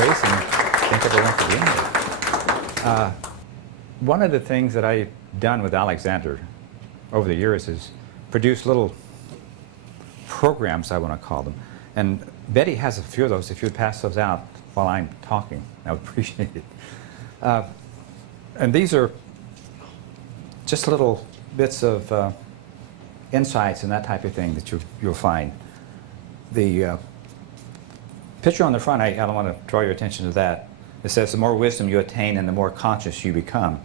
Grace, and thank everyone for being here. One of the things that I've done with Alexander over the years is produce little programs, I want to call them. And Betty has a few of those. If you'd pass those out while I'm talking, I would appreciate it. And these are just little bits of insights and that type of thing that you'll find. The picture on the front, I don't want to draw your attention to that. It says, the more wisdom you attain and the more conscious you become,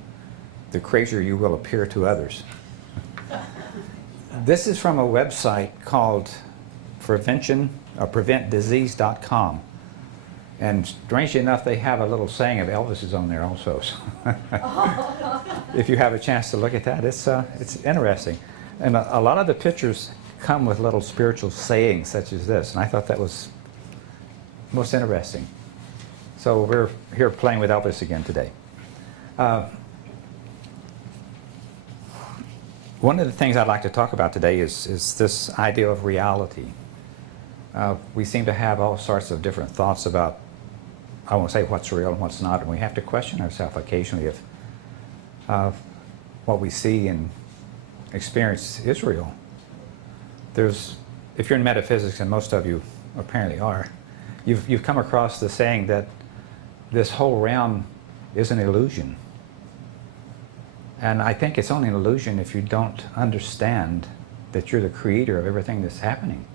the crazier you will appear to others. This is from a website called preventdisease.com. And strangely enough, they have a little saying of Elvis's on there also. So if you have a chance to look at that, it's interesting. And a lot of the pictures come with little spiritual sayings such as this. And I thought that was most interesting. So we're here playing with Elvis again today. One of the things I'd like to talk about today is this idea of reality. We seem to have all sorts of different thoughts about, I won't say what's real and what's not, and we have to question ourselves occasionally if what we see and experience is real. If you're in metaphysics, and most of you apparently are, you've come across the saying that this whole realm is an illusion. And I think it's only an illusion if you don't understand that you're the creator of everything that's happening.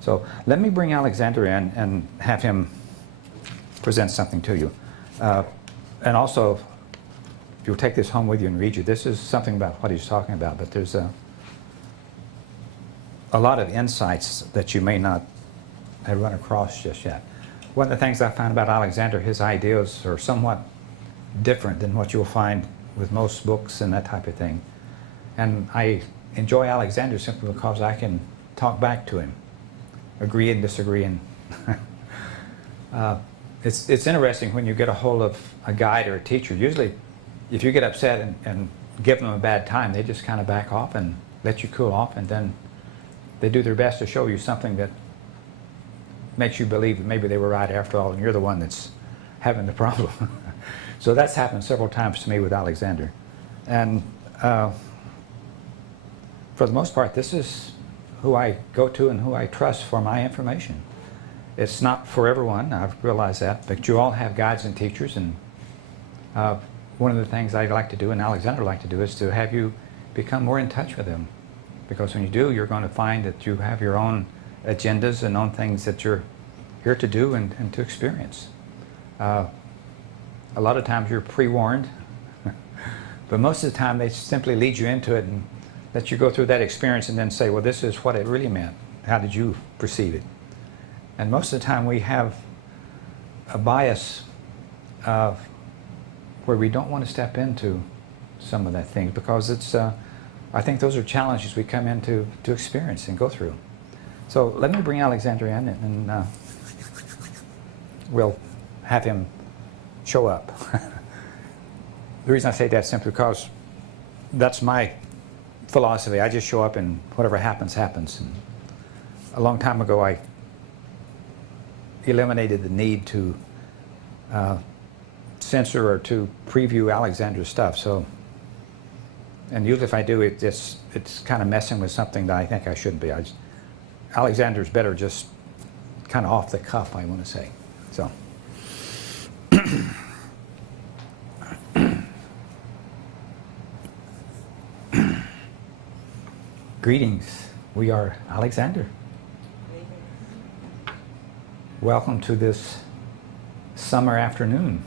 So let me bring Alexander in and have him present something to you. And also, if you'll take this home with you and read you, this is something about what he's talking about, but there's a lot of insights that you may not have run across just yet. One of the things I found about Alexander, his ideas are somewhat different than what you'll find with most books and that type of thing. And I enjoy Alexander simply because I can talk back to him, agree and disagree. And it's interesting when you get a hold of a guide or a teacher. Usually, if you get upset and give them a bad time, they just kind of back off and let you cool off, and then they do their best to show you something that makes you believe that maybe they were right after all, and you're the one that's having the problem. So that's happened several times to me with Alexander. And for the most part, this is who I go to and who I trust for my information. It's not for everyone, I've realized that, but you all have guides and teachers, and one of the things I'd like to do, and Alexander would like to do, is to have you become more in touch with them. Because when you do, you're going to find that you have your own agendas and own things that you're here to do and to experience. A lot of times you're pre-warned, but most of the time they simply lead you into it and let you go through that experience and then say, well, this is what it really meant. How did you perceive it? And most of the time we have a bias where we don't want to step into some of that thing because it's, I think those are challenges we come in to experience and go through. So let me bring Alexander in and we'll have him show up. The reason I say that is simply because that's my philosophy. I just show up and whatever happens, happens. And a long time ago, I eliminated the need to censor or to preview Alexander's stuff. So, and usually if I do, it's kind of messing with something that I think I shouldn't be. Alexander's better just kind of off the cuff, I want to say. So. Greetings. We are Alexander. Welcome to this summer afternoon.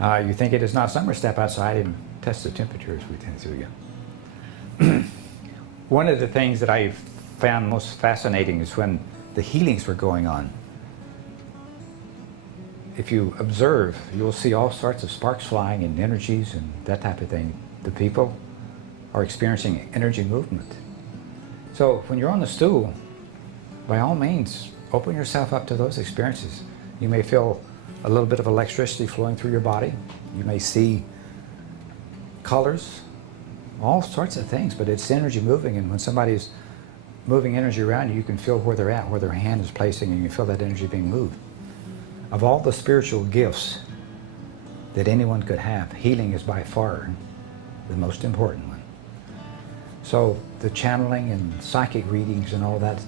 You think it is not summer? Step outside and test the temperature as we tend to again. One of the things that I found most fascinating is when the healings were going on. If you observe, you'll see all sorts of sparks flying and energies and that type of thing. The people are experiencing energy movement. So when you're on the stool, by all means, open yourself up to those experiences. You may feel a little bit of electricity flowing through your body. You may see colors, all sorts of things, but it's energy moving, and when somebody's moving energy around you, you can feel where they're at, where their hand is placing, and you can feel that energy being moved. Of all the spiritual gifts that anyone could have, healing is by far the most important one. So the channeling and psychic readings and all that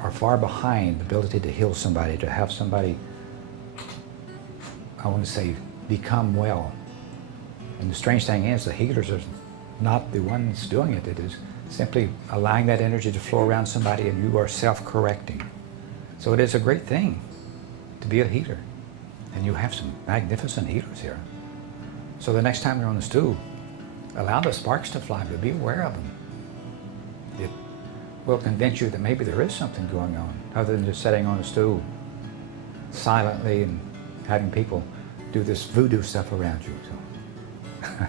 are far behind the ability to heal somebody, to have somebody, I want to say, become well. And the strange thing is, the healers are not the ones doing it. It is simply allowing that energy to flow around somebody, and you are self-correcting. So it is a great thing to be a healer. And you have some magnificent healers here. So the next time you're on the stool, allow the sparks to fly, but be aware of them. It will convince you that maybe there is something going on, other than just sitting on a stool silently and having people do this voodoo stuff around you.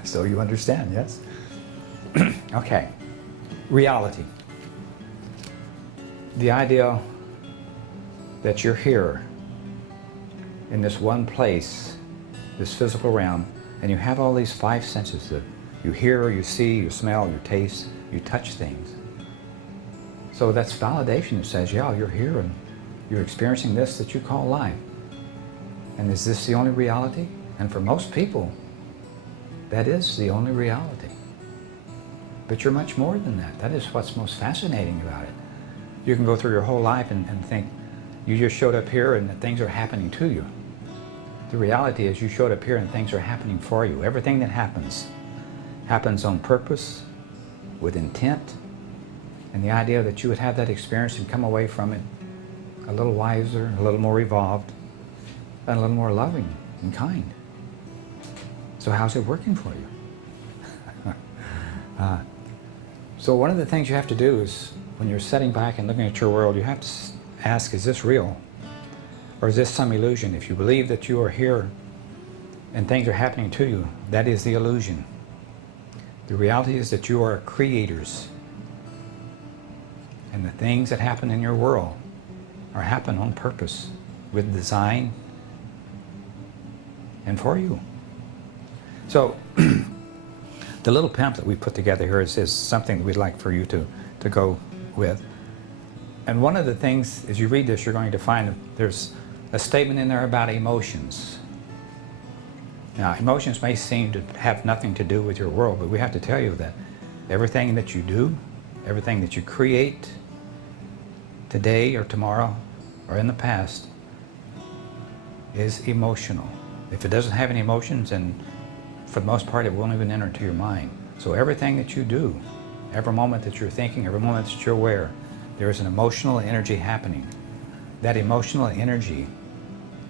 So you understand, yes? Okay. Reality. The idea that you're here in this one place, this physical realm, and you have all these five senses that you hear, you see, you smell, you taste, you touch things. So that's validation that says, yeah, you're here and you're experiencing this that you call life. And is this the only reality? And for most people, that is the only reality. But you're much more than that. That is what's most fascinating about it. You can go through your whole life and think you just showed up here and that things are happening to you. The reality is you showed up here and things are happening for you. Everything that happens on purpose, with intent, and the idea that you would have that experience and come away from it a little wiser, a little more evolved, and a little more loving and kind. So how's it working for you? So one of the things you have to do is, when you're sitting back and looking at your world, you have to ask, is this real? Or is this some illusion? If you believe that you are here and things are happening to you, that is the illusion. The reality is that you are creators. And the things that happen in your world are happen on purpose, with design, and for you. So the little pamphlet we put together here is something that we'd like for you to go with. And one of the things, as you read this, you're going to find that there's a statement in there about emotions. Now, emotions may seem to have nothing to do with your world, but we have to tell you that everything that you do, everything that you create today or tomorrow or in the past is emotional. If it doesn't have any emotions, then for the most part, it won't even enter into your mind. So everything that you do, every moment that you're thinking, every moment that you're aware, there is an emotional energy happening. That emotional energy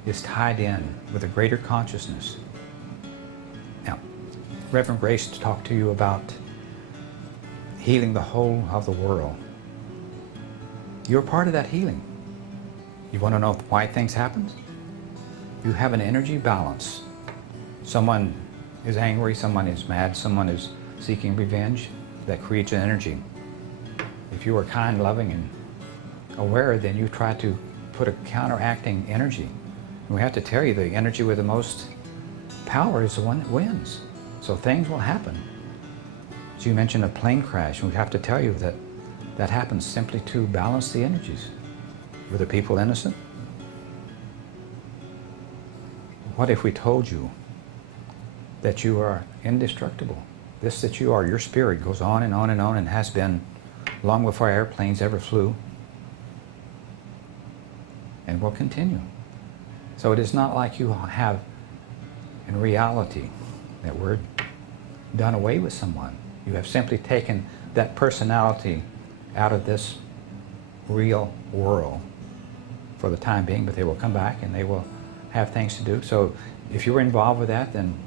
is tied in with a greater consciousness. Now, Reverend Grace talked to you about healing the whole of the world. You're part of that healing. You want to know why things happen? You have an energy balance. Someone is angry, someone is mad, someone is seeking revenge. That creates an energy. If you are kind, loving, and aware, then you try to put a counteracting energy. And we have to tell you, the energy with the most power is the one that wins. So things will happen. So you mentioned a plane crash, and we have to tell you that that happens simply to balance the energies. Were the people innocent? What if we told you that you are indestructible? This that you are, your spirit goes on and on and on, and has been long before airplanes ever flew, and will continue. So it is not like you have, in reality, that word, done away with someone. You have simply taken that personality out of this real world for the time being, but they will come back and they will have things to do. So if you were involved with that, then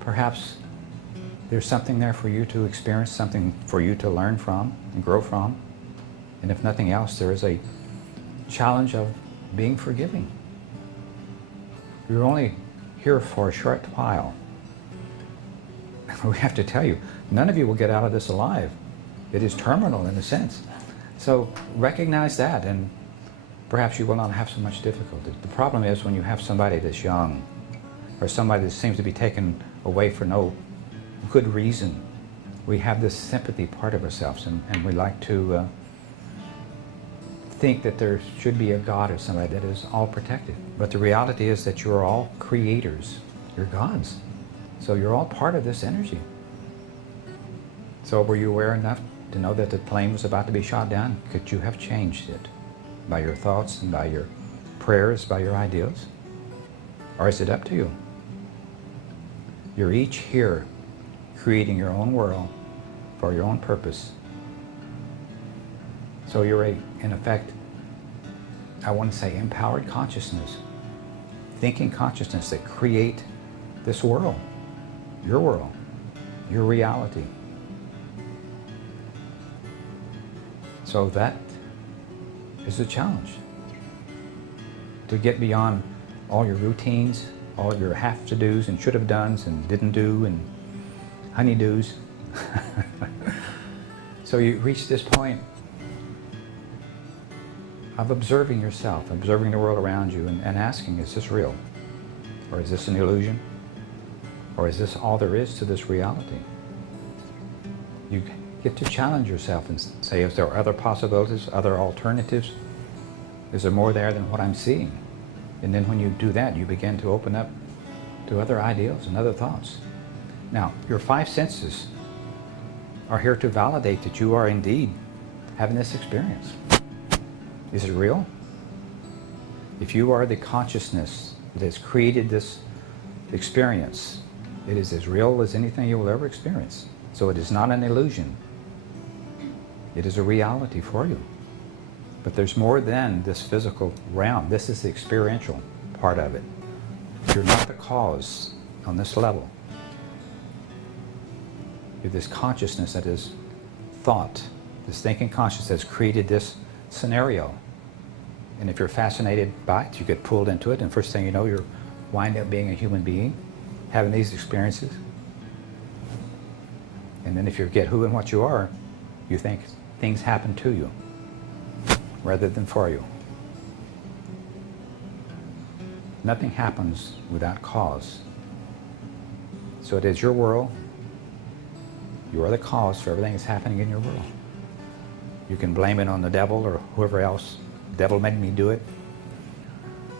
perhaps there's something there for you to experience, something for you to learn from and grow from. And if nothing else, there is a challenge of being forgiving. You're only here for a short while. We have to tell you, none of you will get out of this alive. It is terminal in a sense. So recognize that, and perhaps you will not have so much difficulty. The problem is when you have somebody that's young, or somebody that seems to be taken away for no good reason, we have this sympathy part of ourselves, and we like to think that there should be a God or somebody that is all protective. But the reality is that you're all creators. You're gods. So you're all part of this energy. So were you aware enough to know that the plane was about to be shot down? Could you have changed it by your thoughts and by your prayers, by your ideals? Or is it up to you? You're each here creating your own world for your own purpose. So you're in effect, I want to say empowered consciousness, thinking consciousness that create this world, your reality. So that is the challenge. To get beyond all your routines, all your have-to-dos and should-have-dones and didn't do and honeydews. So you reach this point of observing yourself, observing the world around you, and asking, is this real? Or is this an illusion? Or is this all there is to this reality? You get to challenge yourself and say, is there other possibilities, other alternatives? Is there more there than what I'm seeing? And then when you do that, you begin to open up to other ideals and other thoughts. Now, your five senses are here to validate that you are indeed having this experience. Is it real? If you are the consciousness that has created this experience, it is as real as anything you will ever experience. So it is not an illusion. It is a reality for you. But there's more than this physical realm. This is the experiential part of it. You're not the cause on this level. You're this consciousness that is thought, this thinking consciousness that's created this scenario. And if you're fascinated by it, you get pulled into it, and first thing you know, you wind up being a human being, having these experiences. And then if you forget who and what you are, you think things happen to you rather than for you. Nothing happens without cause. So it is your world. You are the cause for everything that's happening in your world. You can blame it on the devil or whoever else. The devil made me do it.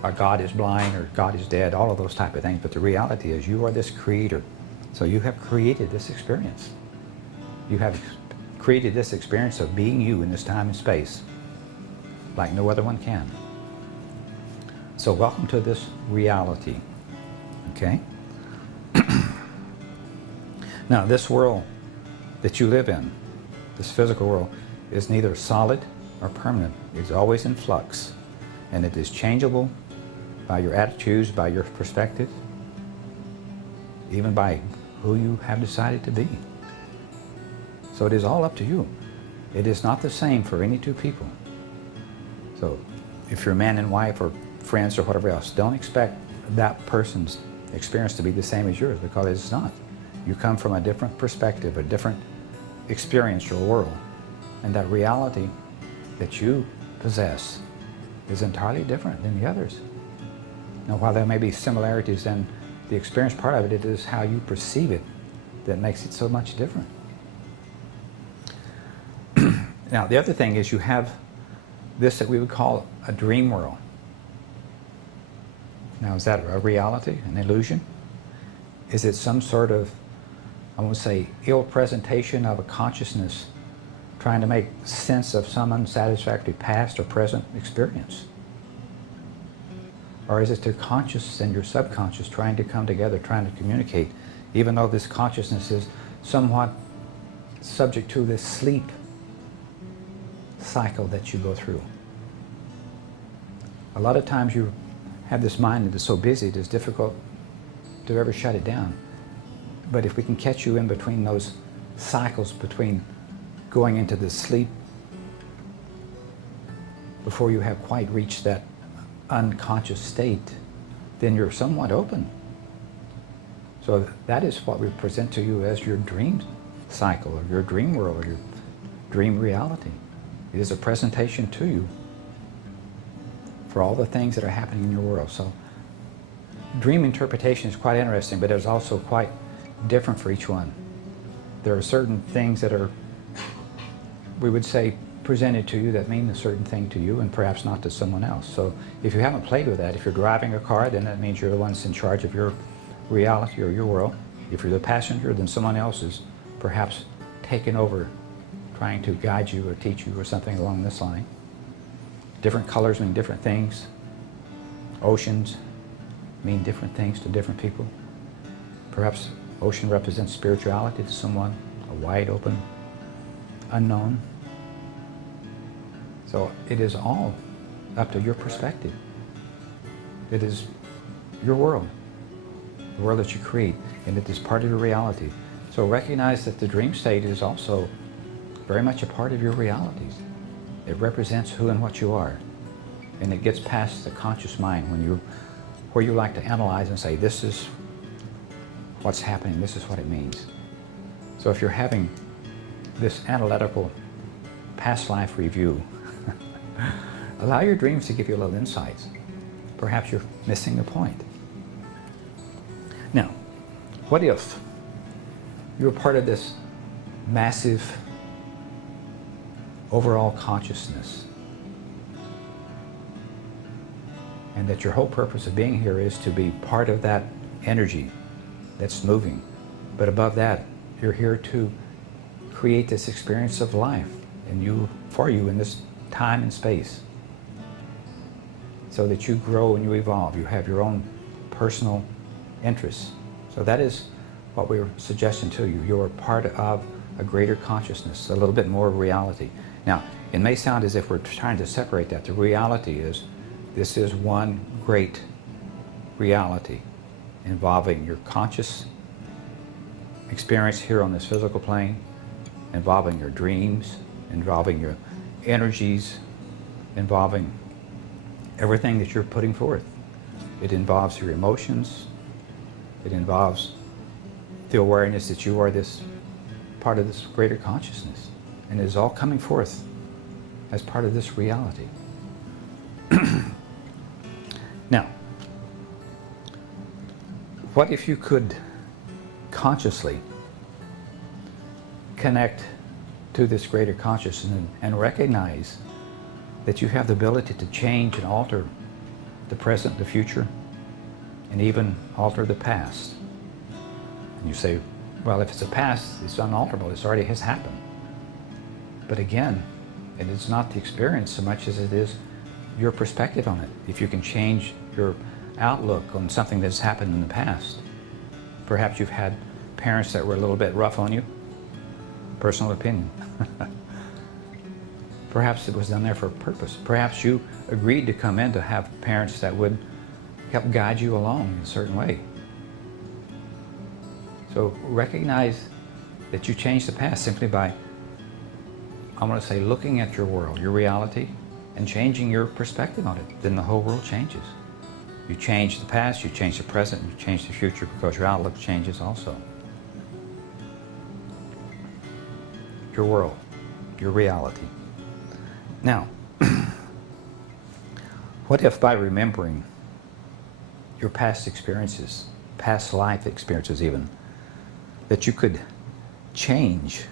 Or God is blind, or God is dead, all of those type of things. But the reality is you are this creator. So you have created this experience. You have created this experience of being you in this time and space like no other one can. So welcome to this reality, okay? Now, this world that you live in, this physical world, is neither solid or permanent. It's always in flux, and it is changeable by your attitudes, by your perspective, even by who you have decided to be. So it is all up to you. It is not the same for any two people. So if you're a man and wife or friends or whatever else, don't expect that person's experience to be the same as yours, because it's not. You come from a different perspective, a different experiential world. And that reality that you possess is entirely different than the others. Now, while there may be similarities in the experience part of it, it is how you perceive it that makes it so much different. Now, the other thing is you have this that we would call a dream world. Now, is that a reality, an illusion? Is it some sort of, I won't say ill presentation of a consciousness trying to make sense of some unsatisfactory past or present experience? Or is it the conscious and your subconscious trying to come together, trying to communicate, even though this consciousness is somewhat subject to this sleep cycle that you go through? A lot of times you have this mind that is so busy it is difficult to ever shut it down. But if we can catch you in between those cycles, between going into the sleep before you have quite reached that unconscious state, then you're somewhat open. So that is what we present to you as your dream cycle, or your dream world, or your dream reality. It is a presentation to you for all the things that are happening in your world. So dream interpretation is quite interesting, but it's also quite different for each one. there are certain things that are, we would say, presented to you that mean a certain thing to you and perhaps not to someone else. So if you haven't played with that, if you're driving a car, then that means you're the ones in charge of your reality or your world. If you're the passenger, then someone else is perhaps taken over, trying to guide you or teach you or something along this line. Different colors mean different things. Oceans mean different things to different people. Perhaps ocean represents spirituality to someone, a wide open unknown. So it is all up to your perspective. It is your world, the world that you create, and it is part of your reality. So recognize that the dream state is also very much a part of your realities. It represents who and what you are. And it gets past the conscious mind where you like to analyze and say, this is what's happening, this is what it means. So if you're having this analytical past life review, allow your dreams to give you little insights. Perhaps you're missing the point. Now, what if you're part of this massive overall consciousness, and that your whole purpose of being here is to be part of that energy that's moving, but above that, you're here to create this experience of life for you in this time and space, so that you grow and you evolve. You have your own personal interests. So that is what we're suggesting to you. You're part of a greater consciousness, a little bit more reality. Now, it may sound as if we're trying to separate that. The reality is, this is one great reality involving your conscious experience here on this physical plane, involving your dreams, involving your energies, involving everything that you're putting forth. It involves your emotions. It involves the awareness that you are this part of this greater consciousness, and it is all coming forth as part of this reality. Now, what if you could consciously connect to this greater consciousness and recognize that you have the ability to change and alter the present, the future, and even alter the past? And you say, well, if it's a past, it's unalterable. It already has happened. But again, it is not the experience so much as it is your perspective on it. If you can change your outlook on something that's happened in the past. Perhaps you've had parents that were a little bit rough on you. Personal opinion. Perhaps it was done there for a purpose. Perhaps you agreed to come in to have parents that would help guide you along in a certain way. So recognize that you changed the past simply by, I want to say, looking at your world, your reality, and changing your perspective on it. Then the whole world changes. You change the past, you change the present, you change the future, because your outlook changes also. Your world, your reality. Now, what if by remembering your past experiences, past life experiences even, that you could change,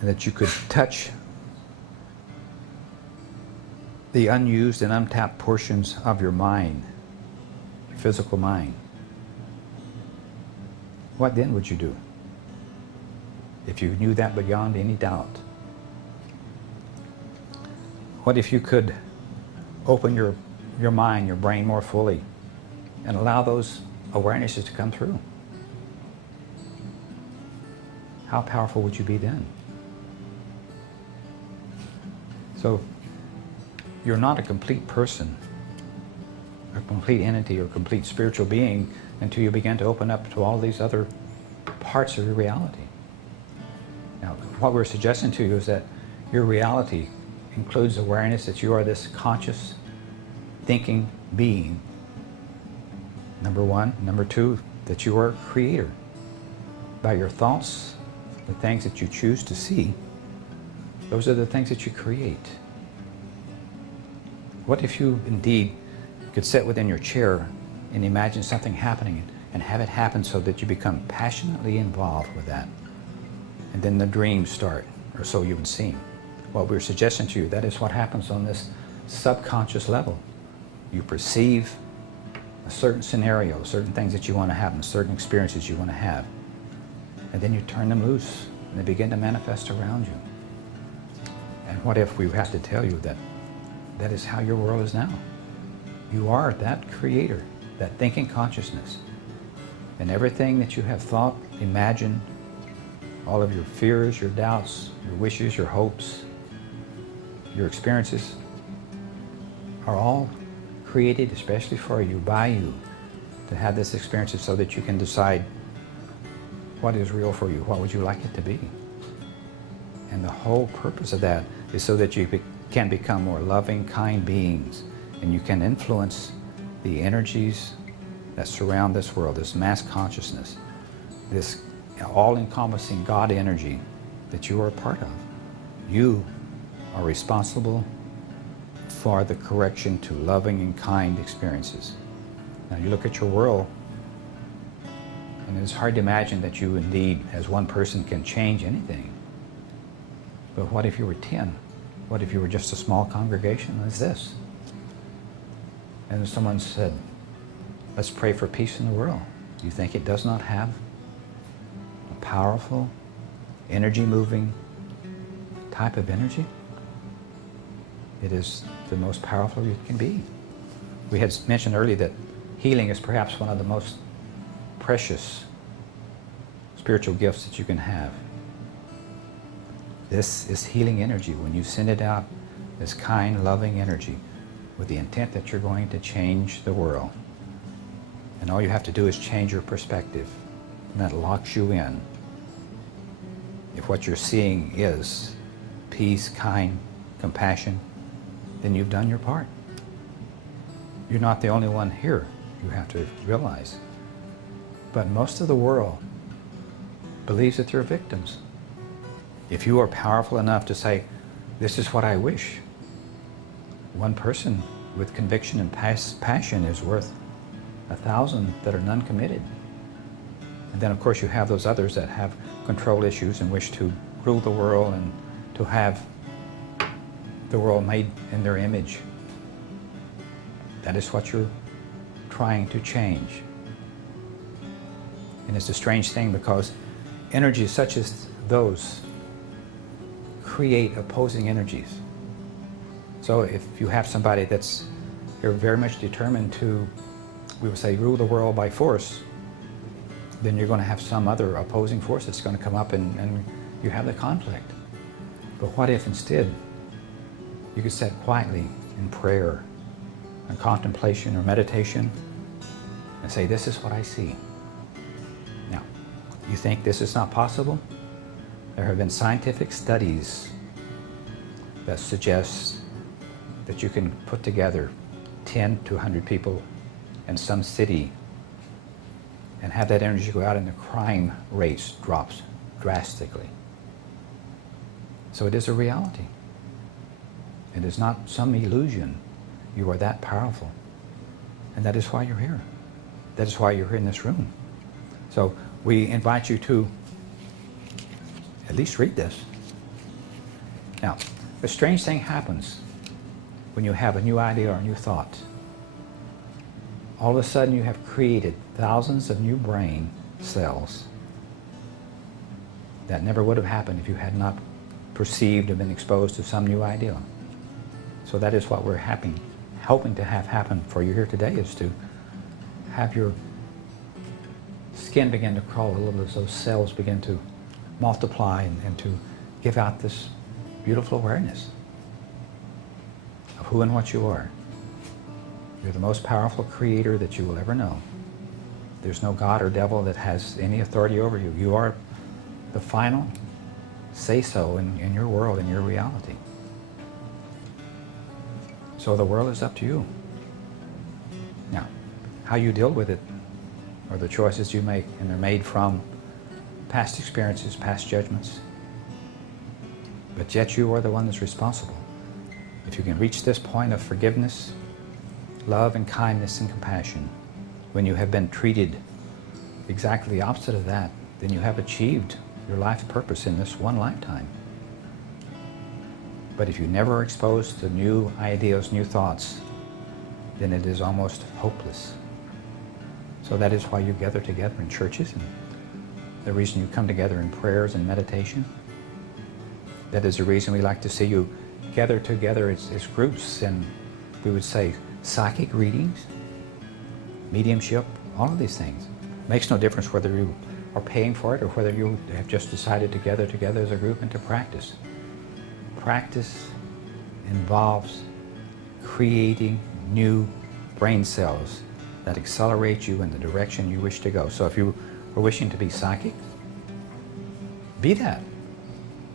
and that you could touch the unused and untapped portions of your mind, your physical mind? What then would you do? If you knew that beyond any doubt. What if you could open your mind, your brain more fully, and allow those awarenesses to come through? How powerful would you be then? So, you're not a complete person, a complete entity, or a complete spiritual being until you begin to open up to all these other parts of your reality. Now, what we're suggesting to you is that your reality includes awareness that you are this conscious, thinking being. Number one. Number two, that you are a creator. By your thoughts, the things that you choose to see, those are the things that you create. What if you indeed could sit within your chair and imagine something happening and have it happen so that you become passionately involved with that. And then the dreams start, or so you would seem. What we're suggesting to you, that is what happens on this subconscious level. You perceive a certain scenario, certain things that you want to happen, certain experiences you want to have, and then you turn them loose and they begin to manifest around you. And what if we have to tell you that that is how your world is now? You are that creator, that thinking consciousness. And everything that you have thought, imagined, all of your fears, your doubts, your wishes, your hopes, your experiences are all created especially for you, by you, to have this experience so that you can decide what is real for you, what would you like it to be. And the whole purpose of that is so that you can become more loving, kind beings, and you can influence the energies that surround this world, this mass consciousness, this all-encompassing God energy that you are a part of. You are responsible for the correction to loving and kind experiences. Now you look at your world, and it's hard to imagine that you indeed, as one person, can change anything. But what if you were 10? What if you were just a small congregation as this? And someone said, let's pray for peace in the world. Do you think it does not have a powerful, energy-moving type of energy? It is the most powerful it can be. We had mentioned earlier that healing is perhaps one of the most precious spiritual gifts that you can have. This is healing energy. When you send it out, this kind, loving energy, with the intent that you're going to change the world. And all you have to do is change your perspective, and that locks you in. If what you're seeing is peace, kind, compassion, then you've done your part. You're not the only one here, you have to realize. But most of the world believes that they're victims. If you are powerful enough to say, this is what I wish, one person with conviction and passion is worth 1,000 that are non-committed. And then of course you have those others that have control issues and wish to rule the world and to have the world made in their image. That is what you're trying to change. And it's a strange thing because energies such as those create opposing energies. So if you have somebody that's very much determined to, we would say, rule the world by force, then you're going to have some other opposing force that's going to come up and you have the conflict. But what if instead you could sit quietly in prayer and contemplation or meditation and say, this is what I see. Now, you think this is not possible? There have been scientific studies that suggest that you can put together 10 to 100 people in some city and have that energy go out and the crime rates drops drastically. So it is a reality. It is not some illusion. You are that powerful. And that is why you're here. That is why you're here in this room. So we invite you to at least read this. Now, a strange thing happens when you have a new idea or a new thought. All of a sudden you have created thousands of new brain cells that never would have happened if you had not perceived or been exposed to some new idea. So that is what we're hoping to have happen for you here today, is to have your skin begin to crawl a little as those cells begin to multiply and to give out this beautiful awareness of who and what you are. You're the most powerful creator that you will ever know. There's no God or devil that has any authority over you. You are the final say-so in your world, in your reality. So the world is up to you. Now, how you deal with it are the choices you make, and they're made from past experiences, past judgments. But yet you are the one that's responsible. If you can reach this point of forgiveness, love and kindness and compassion, when you have been treated exactly the opposite of that, then you have achieved your life's purpose in this one lifetime. But if you never are exposed to new ideas, new thoughts, then it is almost hopeless. So that is why you gather together in churches, and the reason you come together in prayers and meditation. That is the reason we like to see you gather together as groups, and we would say psychic readings, mediumship, all of these things. Makes no difference whether you are paying for it or whether you have just decided to gather together as a group and to practice. Practice involves creating new brain cells that accelerate you in the direction you wish to go. So if you are wishing to be psychic, be that.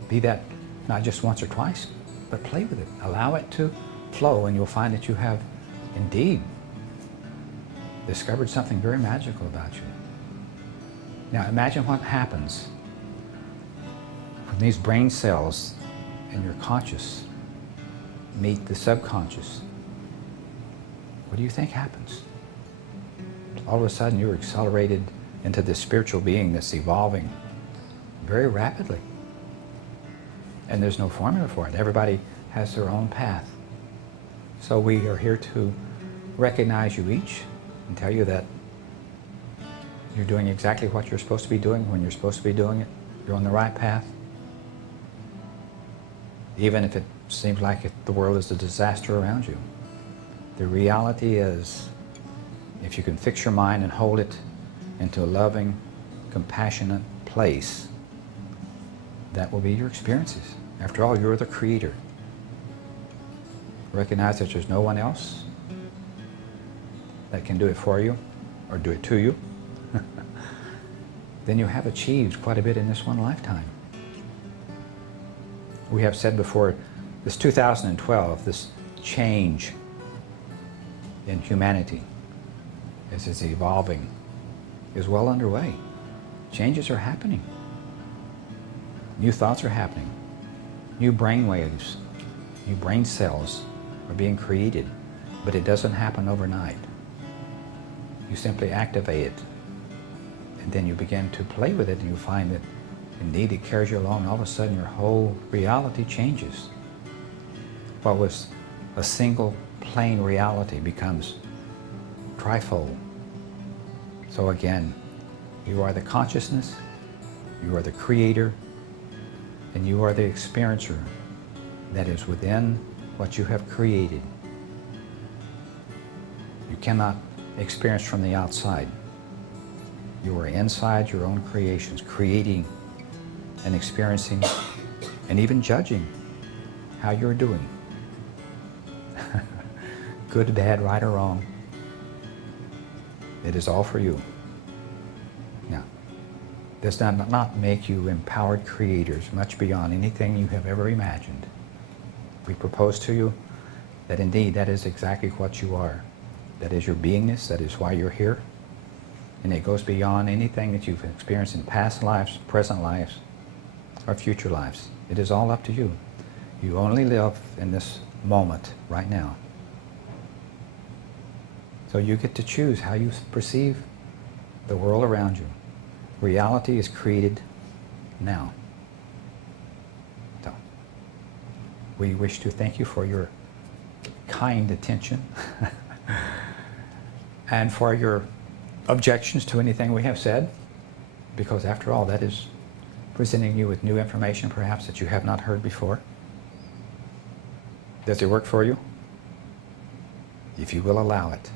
Be that not just once or twice, but play with it. Allow it to flow, and you'll find that you have indeed discovered something very magical about you. Now imagine what happens when these brain cells in your conscious meet the subconscious. What do you think happens? All of a sudden you're accelerated into this spiritual being that's evolving very rapidly. And there's no formula for it. Everybody has their own path. So we are here to recognize you each and tell you that you're doing exactly what you're supposed to be doing when you're supposed to be doing it. You're on the right path. Even if it seems like the world is a disaster around you. The reality is, if you can fix your mind and hold it into a loving, compassionate place, that will be your experiences. After all, you're the creator. Recognize that there's no one else that can do it for you or do it to you. Then you have achieved quite a bit in this one lifetime. We have said before, this 2012, this change in humanity as it's evolving is well underway. Changes are happening. New thoughts are happening. New brain waves, new brain cells are being created, but it doesn't happen overnight. You simply activate it, and then you begin to play with it, and you find that indeed it carries you along, and all of a sudden your whole reality changes. What was a single plain reality becomes trifold. So again, you are the consciousness, you are the creator, and you are the experiencer that is within what you have created. You cannot experience from the outside. You are inside your own creations, creating and experiencing and even judging how you're doing. Good, bad, right or wrong. It is all for you. Now, does not make you empowered creators much beyond anything you have ever imagined. We propose to you that indeed that is exactly what you are. That is your beingness, that is why you're here. And it goes beyond anything that you've experienced in past lives, present lives, or future lives. It is all up to you. You only live in this moment right now. So you get to choose how you perceive the world around you. Reality is created now. So, we wish to thank you for your kind attention and for your objections to anything we have said, because after all, that is presenting you with new information perhaps that you have not heard before. Does it work for you? If you will allow it.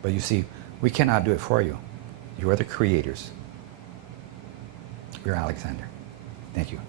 But you see, we cannot do it for you. You are the creators. We're Alexander. Thank you.